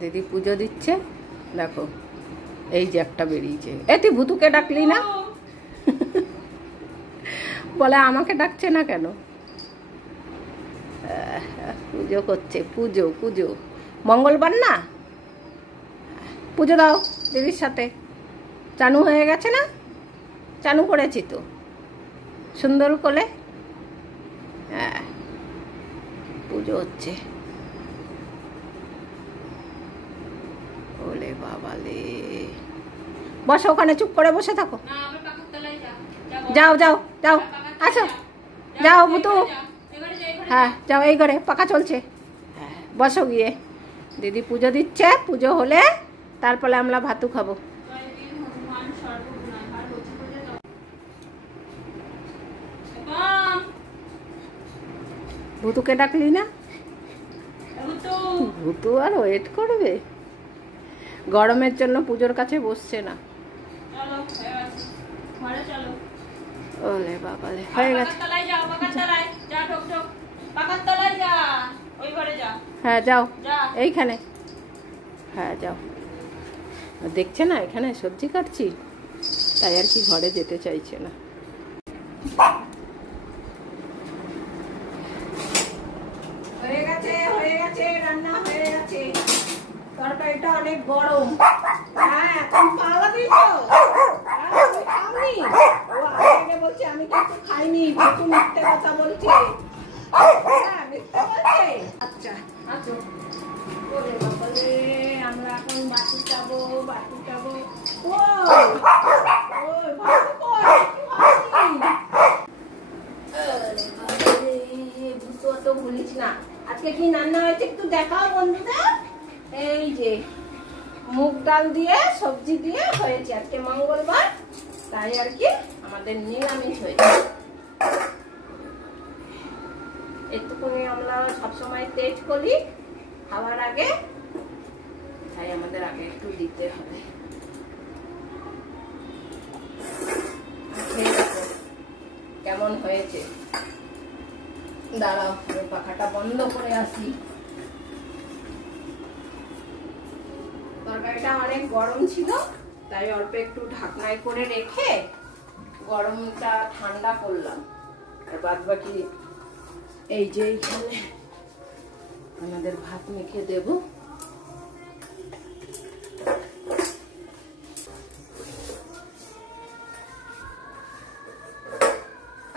দিদি পুজো দিচ্ছে, দেখো এই যে একটা বেরিয়েছে। এ তুই ভুতুকে ডাকলি না? বলে আমাকে ডাকছে না কেন? পুজো করছে, পুজো পুজো মঙ্গলবার না, পুজো দাও দিদির সাথে। চানু হয়ে গেছে না? চানু করেছি তো সুন্দর করে। হ্যাঁ পুজো হচ্ছে। ওলে বাবালে, বসো ওখানে, চুপ করে বসে থাকো। যাও যাও যাও, আসো যাও বুতু। হ্যাঁ যাও, এই ঘরে পাখা চলছে। হ্যাঁ বসো গিয়ে, দিদি পুজো দিচ্ছে। পুজো হলে তারপরে আমরা ভাতু খাবো। ভুতুকে ডাকলি না? ভুতু আর ওয়েট করবে? গরমের জন্য পুজোর কাছে বসছে না। ওলে বাবালে, হয়ে গেছে। হ্যাঁ যাও এইখানে। হ্যাঁ যাও। দেখছে না এখানে সবজি কাটছি, তাই আর কি ঘরে যেতে চাইছে না। হয়ে গেছে হয়ে গেছে, রান্না হয়ে গেছে। তরকারিটা অনেক গরম। হ্যাঁ এখন পালাবি তো? আমি খাইনি। ও আগে বলছে আমি কিন্তু খাইনি, ভুতু মিথ্যে কথা বলছে। হ্যাঁ মিথ্যে বলছে। আচ্ছা আচ্ছা, ওরে বাবারে, আমরা এখন বাটি যাবো, বাটি যাবো। ওই ওই ভাতু কই, কি হয়নি? আরে বাবারে, ভুতু অত ভুলিস না। আজকে কি রান্না হয়েছে একটু দেখাও বন্ধুদের। এই যে মুগ ডাল দিয়ে সবজি দিয়ে হয়েছে, আজকে মঙ্গলবার তাই আর কি আমাদের নিরামিষ হয়েছে। একটুখানি আমরা সবসময় তেজ করি খাওয়ার আগে, তাই আমাদের আগে একটু দিতে হবে। কেমন হয়েছে দাঁড়াও, পাখাটা বন্ধ করে আসি। তরকারিটা অনেক গরম ছিল, তাই অল্প একটু ঢাকনায় করে রেখে গরমটা ঠান্ডা করলাম। আর বাদ বাকি এই যে এইখানে আমাদের ভাত মেখে দেব।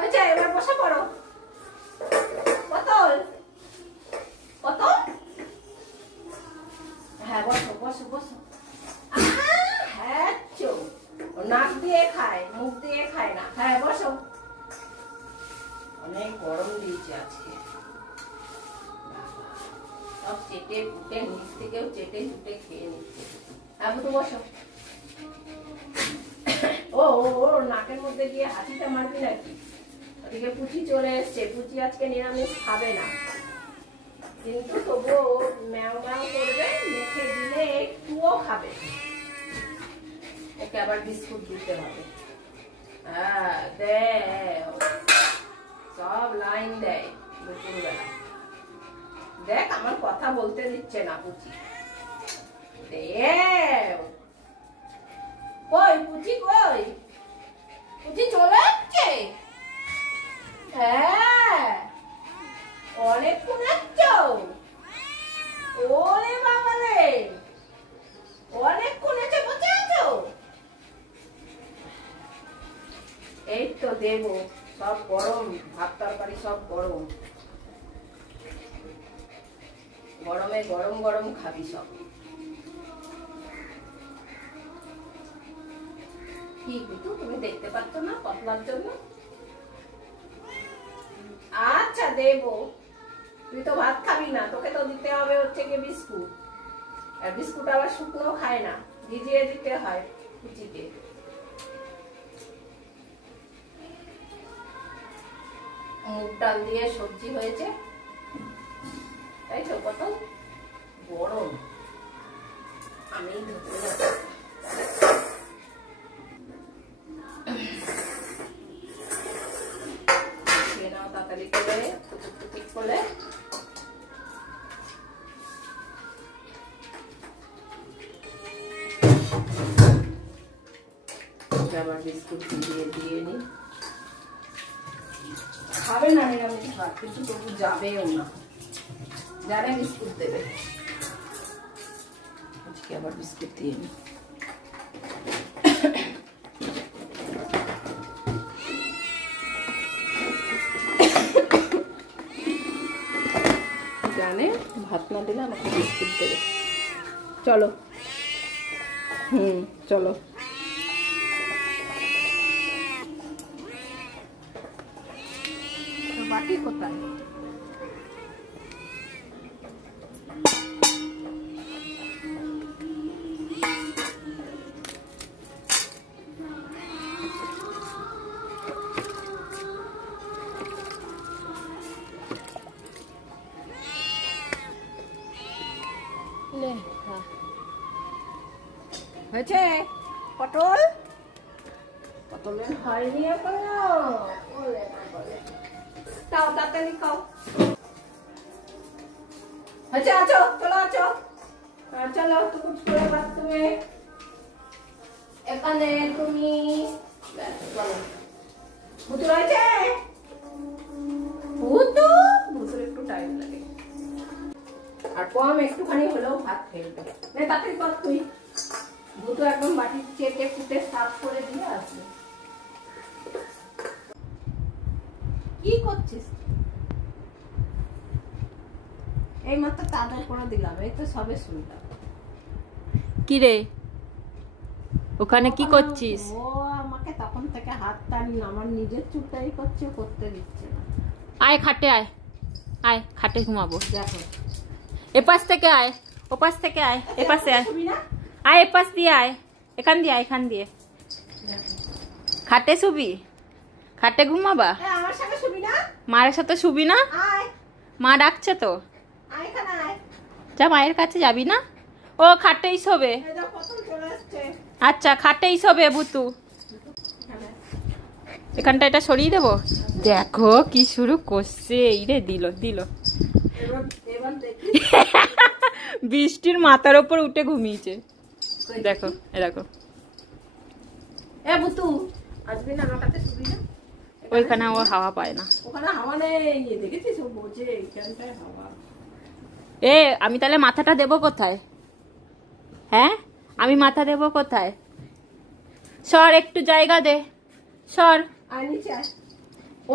আচ্ছা এবার বসে পড়ো। পটল পটল, হ্যাঁ বসো বসো বসো। হ্যাঁ চো, নাক দিয়ে খায় মুখ দিয়ে খায় না। হ্যাঁ বসো। অনেক গরম দিয়েছে আজকে, সব চেটে পুটে নিচ থেকেও চেটে চুটে খেয়ে নিচ্ছে। হ্যাঁ তো বসো। ও ও নাকের মধ্যে গিয়ে হাসিটা মারবি নাকি? ওদিকে পুচি চলে এসছে, পুচি আজকে নিরামিষ খাবে না, কিন্তু তবুও ম্যাও ম্যাও করবে, মেখে দিলে একটুও খাবে। ওকে আবার বিস্কুট দিতে হবে। হ্যাঁ দেয়, সব লাইন দেয় দুপুরবেলা। দেখ আমার কথা বলতে দিচ্ছে না পুচি। কই পুচি, কই পুচি চলে আসছে? হ্যাঁ অনেকক্ষণ আসছো? ওরে বাবারে, অনেকক্ষণ এসে বসে আছো। এই তো দেবো, সব গরম, ভাত তরকারি সব গরম। গরমে গরম গরম খাবি সব। কি কিন্তু তুমি দেখতে পাচ্ছ না পতলার জন্য? আচ্ছা দেবো, তুই তো ভাত খাবি না, তোকে তো দিতে হবে হচ্ছে কি বিস্কুট। আর বিস্কুট আবার শুকনো খায় না, ভিজিয়ে দিতে হয় কুচিতে। মুগ ডাল দিয়ে সবজি হয়েছে, তাই তো কত গরম। আমি ধরতে যাচ্ছি। তাড়াতাড়ি করে করে ওকে আবার বিস্কুট দিয়ে দিয়ে নি। খাবে না নিরামিষ ভাত, কিন্তু তবু যাবেও না, জানে বিস্কুট দেবে। আজকে আবার বিস্কুট দিয়ে নি। জানে ভাত না দিলে আমাকে বিস্কুট দেবে। চলো, চলো। বাটি কোথায়? হয়েছে পটল? পটলের হয়নি এখনো। তাও তাড়াতাড়ি খাও। আচ্ছা আছো, চলো আছো, চলো টুকুচ করে বাথরুমে। এখানে তুমি ভুতু রয়েছে? ভুতু ভুতুর একটু টাইম লাগে, আর কম একটুখানি হলেও ভাত খেলবে। তাড়াতাড়ি কর তুই। ভুতু একদম বাটি চেটে ফুটে সাফ করে দিয়ে আসবে। কি করছিস? এই মাত্র চাদর করে দিলাম, এই তো সবে শুনলাম। কি রে ওখানে কি করছিস? ও আমাকে তখন থেকে হাত টানি, আমার নিজের চুলটাই করছে, করতে দিচ্ছে না। আয় খাটে আয়, আয় খাটে ঘুমাবো। দেখো এপাশ থেকে আয়, ওপাশ থেকে আয়, এপাশে আয়, আয় এপাশ দিয়ে আয়, এখান দিয়ে আয়, এখান দিয়ে। খাটে শুবি? খাটে ঘুমাবা? আমার সাথে শুবি না? মায়ের সাথে শুবি না? মা ডাকছে তো, যা মায়ের কাছে যাবি না? ও খাটেই শোবে। আচ্ছা খাটেই শোবে ভুতু। এখানটা এটা সরিয়ে দেবো। দেখো কি শুরু করছে, এই রে দিল দিল। বৃষ্টির মাথার ওপর উঠে ঘুমিয়েছে। দেখো এ দেখো। ওইখানে ও হাওয়া পায় না। ওখানে হাওয়া নেই, দেখেছিস? ও বোঝে এইখানটায় হাওয়া। এ আমি তাহলে মাথাটা দেবো কোথায়? হ্যাঁ আমি মাথা দেবো কোথায়? সর একটু জায়গা দে, সর।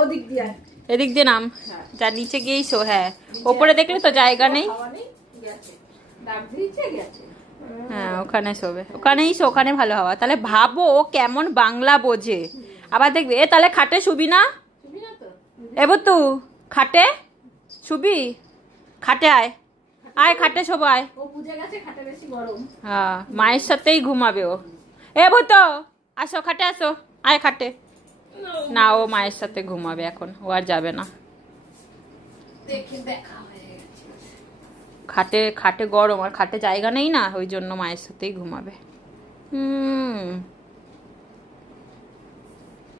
ওদিক দিয়ে এদিক দিয়ে নাম, যা নিচে গিয়েই শো। হ্যাঁ ওপরে দেখলে তো জায়গা নেই। হ্যাঁ ওখানে শোবে, ওখানেই শো, ওখানে ভালো হাওয়া। তাহলে ভাবো ও কেমন বাংলা বোঝে। আবার দেখবে এ তাহলে খাটে শুবি না? এবো তু খাটে শুবি? খাটে আয়, আয় খাটে শোবো আয়। হ্যাঁ মায়ের সাথেই ঘুমাবে ও। এ ভূত আসো খাটে আসো, আয় খাটে। না ও মায়ের সাথে ঘুমাবে এখন, ও আর যাবে না। খাটে খাটে গরম, আর খাটে জায়গা নেই না, ওই জন্য মায়ের সাথেই ঘুমাবে।